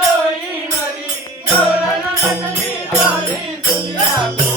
डोळी मरी डोळा नसली आली तुझ्या